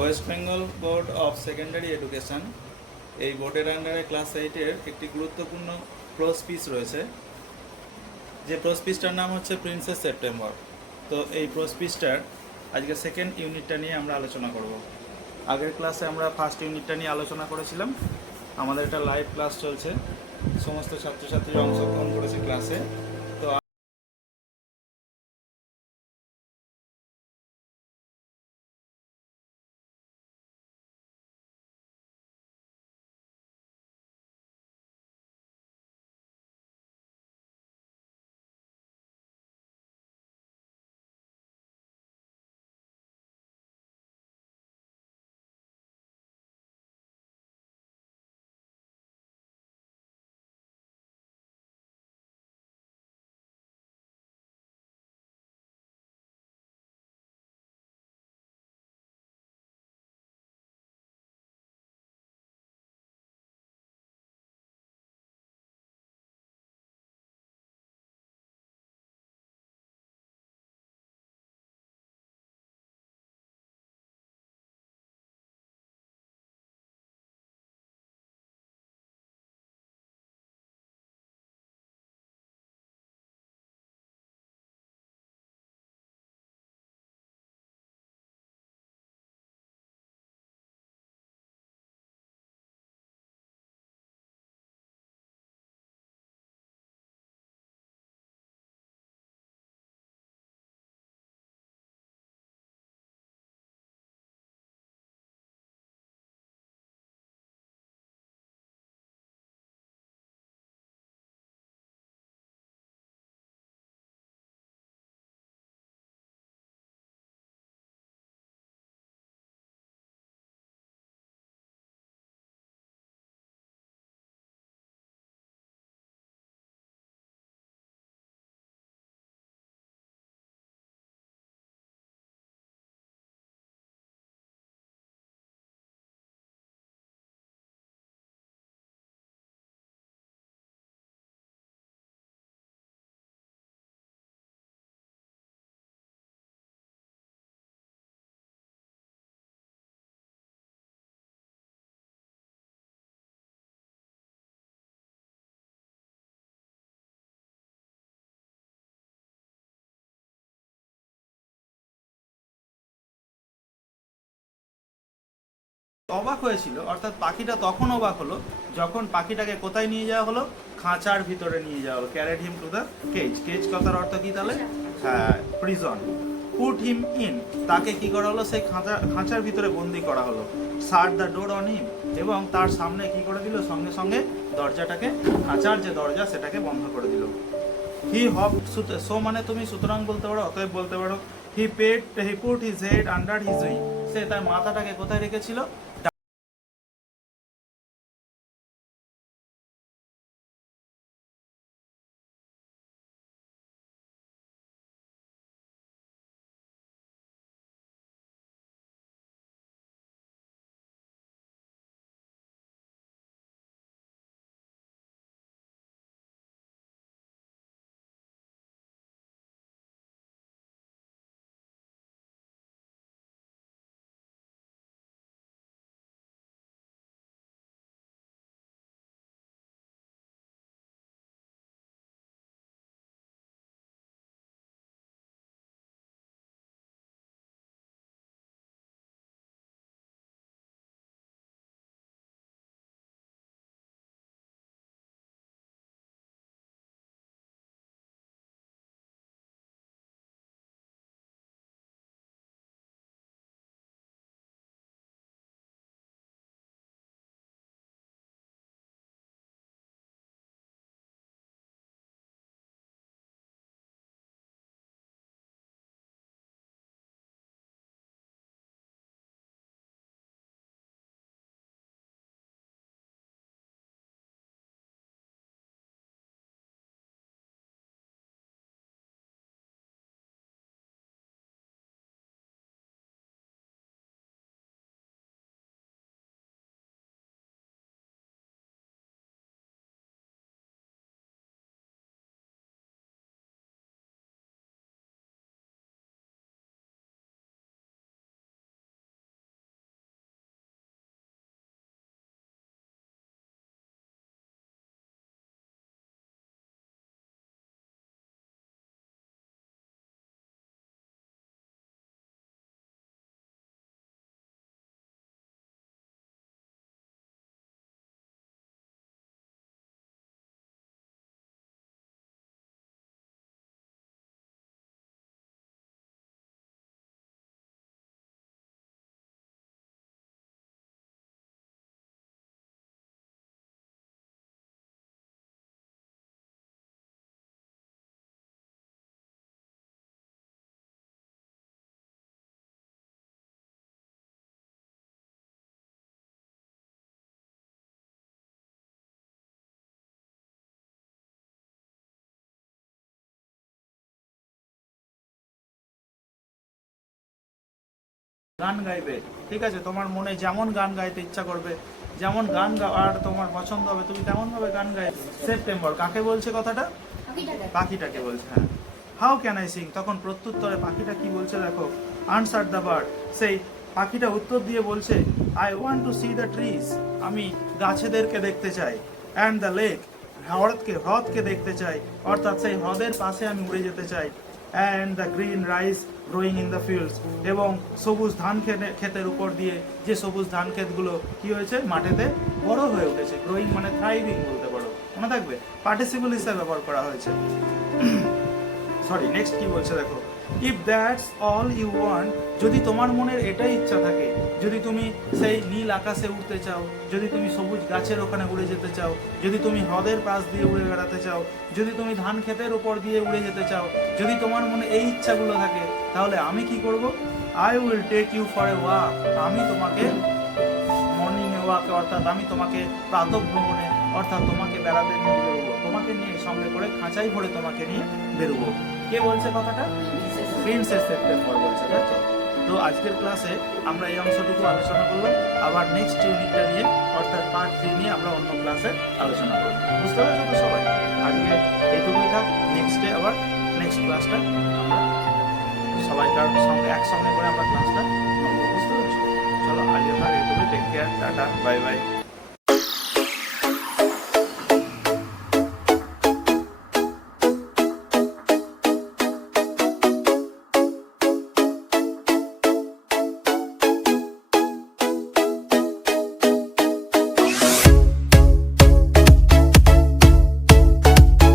West Bengal board of secondary education এই বোর্ডের আন্ডারে ক্লাস 8-এর একটি গুরুত্বপূর্ণ প্রোজ পিস রয়েছে, যে প্রোজ পিসটার নাম হচ্ছে প্রিন্সেস সেপ্টেম্বর। তো এই প্রোজ পিসটার আজকে সেকেন্ড ইউনিটটা নিয়ে আমরা আলোচনা করব। আগের ক্লাসে আমরা ফার্স্ট ইউনিটটা নিয়ে আলোচনা করেছিলাম। আমাদের একটা লাইভ ক্লাস চলছে, সমস্ত ছাত্রছাত্রীরা অংশগ্রহণ করেছে ক্লাসে। তো অবাক হয়েছিল, অর্থাৎ পাখিটা তখন অবাক হলো যখন পাখিটাকে কোথায় নিয়ে যাওয়া হলো, খাঁচার ভিতরে নিয়ে যাওয়া হলো। Carried him to the cage. Cage কথার অর্থ কি তাহলে? হ্যাঁ, প্রিজন। পুট হিম ইন, তাকে কি করা হলো, সেই খাঁচার ভিতরে বন্দি করা হলো। শাট দ্য ডোর অন হিম, এবং তার সামনে কি করে দিল, সঙ্গে সঙ্গে দরজাটাকে, খাঁচার যে দরজা সেটাকে বন্ধ করে দিল। হি হপ, সো মানে তুমি সুতরাং বলতে পারো, অতএব বলতে পারো he put his head under his wing, সে তার মাথাটাকে কোথায় রেখেছিল, গান গাইবে, ঠিক আছে? তোমার মনে যেমন গান গাইতে ইচ্ছা করবে, যেমন গান গাওয়ার তোমার পছন্দ হবে, তুমি তেমন ভাবে গান গাইবে। সেপ্টেম্বর কাকে বলছে কথাটা? পাখিটাকে বলছে, হ্যাঁ। হাউ ক্যান আই সিং, তখন প্রত্যুত্তরে পাখিটা কি বলছে দেখো, আনসার দ্য বার্ড, সেই পাখিটা উত্তর দিয়ে বলছে, I want to C the trees, আমি গাছেদেরকে দেখতে চাই, অ্যান্ড দ্য লেক, হ্রদকে দেখতে চাই, অর্থাৎ সেই হ্রদের পাশে আমি উড়ে যেতে চাই, and the green rice growing in the fields, এবং সবুজ ধান ক্ষেতের উপর দিয়ে যে সবুজ ধান ক্ষেতগুলো কি হয়েছে, মাঠেতে বড় হয়ে উঠেছে। গ্রোয়িং মানে থ্রাইভিং বলতে পারো, মনে থাকবে পার্টিসিপল হিসেবে ব্যবহার করা হয়েছে। সরি, নেক্সট কি বলছে দেখো, if that's all you want, যদি তোমার মনের এটাই ইচ্ছা থাকে, যদি তুমি সেই নীল আকাশে উঠতে চাও, যদি তুমি সবুজ গাছের ওখানে উড়ে যেতে চাও, যদি তুমি হ্রদের পাশ দিয়ে উড়ে বেড়াতে চাও, যদি তুমি ধান ক্ষেতের উপর দিয়ে উড়ে যেতে চাও, যদি তোমার মনে এই ইচ্ছাগুলো থাকে, তাহলে আমি কি করব? I will take you for a walk, আমি তোমাকে মর্নিং ওয়াকে, অর্থাৎ আমি তোমাকে প্রাতঃভ্রমণে, অর্থাৎ তোমাকে বেড়াতে নিয়ে বেরোবো, তোমাকে নিয়ে সঙ্গে করে খাঁচাই ভরে তোমাকে নিয়ে বেরোবো। কে বলছে কথাটা? প্রিন্সেস সেপ্টেম্বর বলছে, তাই তো? তো আজকের ক্লাসে আমরা এই অংশটুকু আলোচনা করলাম, আবার নেক্সট ইউনিটটা নিয়ে, অর্থাৎ পার্ট 3 নিয়ে আমরা অন্য ক্লাসে আলোচনা করব। বুঝতে পারছো তো সবাই? আজকে এইটুকুই থাক, নেক্সটে আবার নেক্সট ক্লাসটা আমরা সবাইকার সঙ্গে একসঙ্গে করে আমরা ক্লাসটা নেবো। বুঝতে পারছো? চলো আজকে থাক এইটুকুই, take care, tata, bye by.